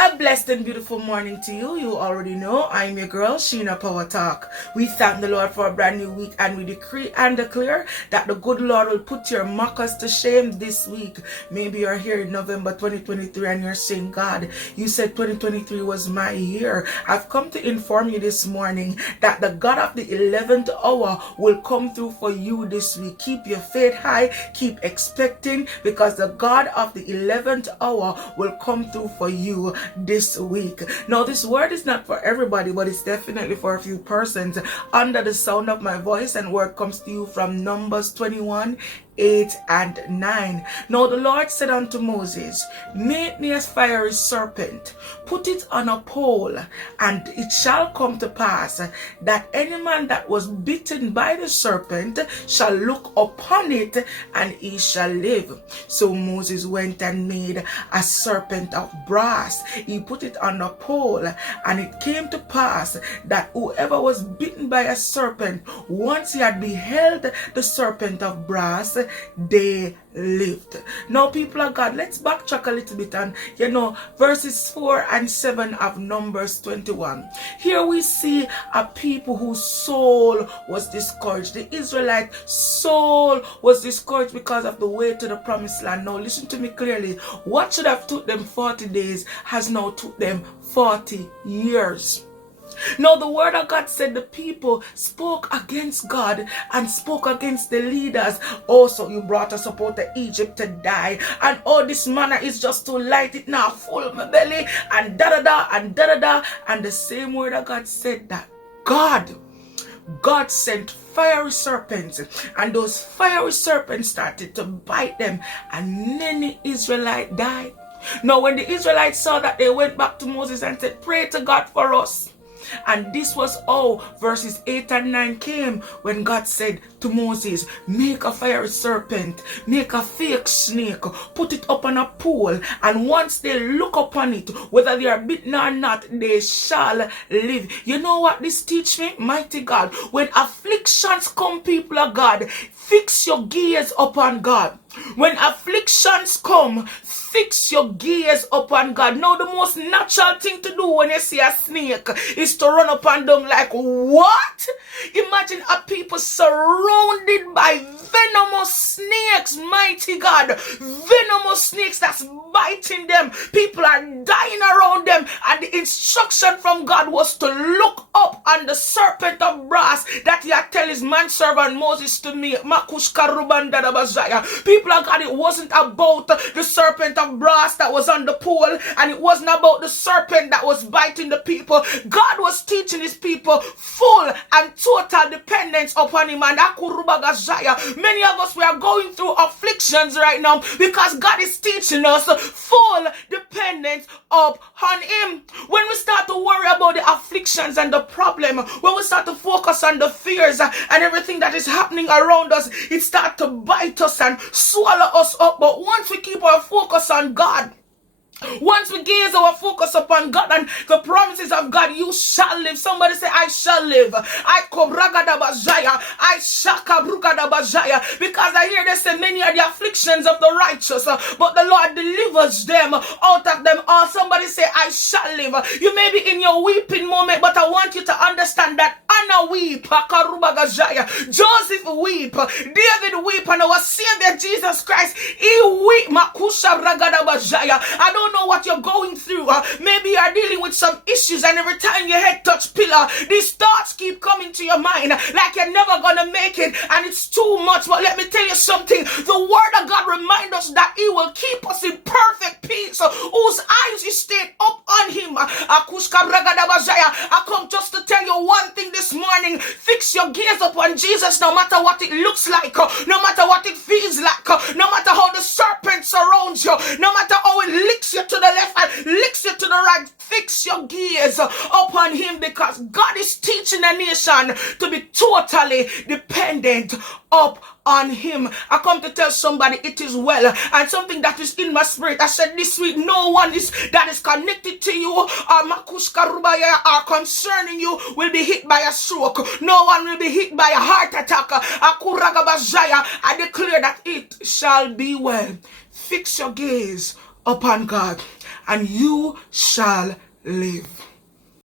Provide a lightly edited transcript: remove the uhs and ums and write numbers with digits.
A blessed and beautiful morning to you. You already know I'm your girl, Sheena Power Talk. We thank the Lord for a brand new week, and we decree and declare that the good Lord will put your mockers to shame this week. Maybe you're here in November 2023 and you're saying, God, you said 2023 was my year. I've come to inform you this morning that the God of the 11th hour will come through for you this week. Keep your faith high, keep expecting, because the God of the 11th hour will come through for you this week. Now, this word is not for everybody, but it's definitely for a few persons under the sound of my voice, and word comes to you from Numbers 21, 8 and 9. Now the Lord said unto Moses, make me a fiery serpent, put it on a pole, and it shall come to pass that any man that was bitten by the serpent shall look upon it, and he shall live. So Moses went and made a serpent of brass. He put it on a pole, and it came to pass that whoever was bitten by a serpent, once he had beheld the serpent of brass, they lived. Now, people of God, let's backtrack a little bit and verses 4 and 7 of Numbers 21. Here we see a people whose soul was discouraged. The Israelite soul was discouraged because of the way to the promised land. Now listen to me clearly. What should have took them 40 days has now took them 40 years. Now the word of God said the people spoke against God and spoke against the leaders. Also, you brought us up out of Egypt to die, and this manna is just too light, it now full my belly, and da-da-da and da-da-da. And the same word of God said that God sent fiery serpents, and those fiery serpents started to bite them, and many Israelites died. Now when the Israelites saw that, they went back to Moses and said, pray to God for us. And this was how verses 8 and 9 came, when God said to Moses, make a fiery serpent, make a fake snake, put it up on a pole, and once they look upon it, whether they are bitten or not, they shall live. You know what this teach me? Mighty God, when afflictions come, people of God, fix your gaze upon God. When afflictions come, fix your gaze upon God. Now, the most natural thing to do when you see a snake is to run up and down like, what? Imagine a people surrounded by venomous snakes, mighty God. Venomous snakes that's biting them. People are dying around them. And the instruction from God was to look up on the serpent of brass that he had tell his manservant Moses to me. People of God, it wasn't about the serpent of brass that was on the pole, and it wasn't about the serpent that was biting the people. God was teaching his people full and total dependence upon him. And many of us, we are going through afflictions right now because God is teaching us full dependence upon him. When we start to worry about the afflictions and the problem, when we start to focus on the fears and everything that is happening around us, it starts to bite us and swallow us up. But once we keep our focus on God, once we gaze our focus upon God and the promises of God, you shall live. Somebody say, I shall live. I shaka, because I hear they say many are the afflictions of the righteous, but the Lord delivers them out of them all. Somebody say, I shall live. You may be in your weeping moment, but I want you to understand that Anna weep, Joseph weep, David weep, and our Savior Jesus Christ, he weep. I don't know what you're going through. Maybe you're dealing with some issues, and every time your head touch pillar, these thoughts keep coming to your mind like you're never gonna make it, and it's too much. But let me tell you something. The word of God reminds us that he will keep us in perfect peace, whose eyes is stayed up on him. I come just to tell you one thing this morning. Fix your gaze upon Jesus, no matter what it looks like, no matter what it feels like, no matter how the serpent surrounds you, no matter how it licks you to the left and licks you to the right. Fix your gaze upon him, because God is teaching a nation to be totally dependent upon him. I come to tell somebody it is well, and something that is in my spirit. I said this week, no one that is connected to you or concerning you will be hit by a stroke. No one will be hit by a heart attack. I declare that it shall be well. Fix your gaze upon God. and you shall live.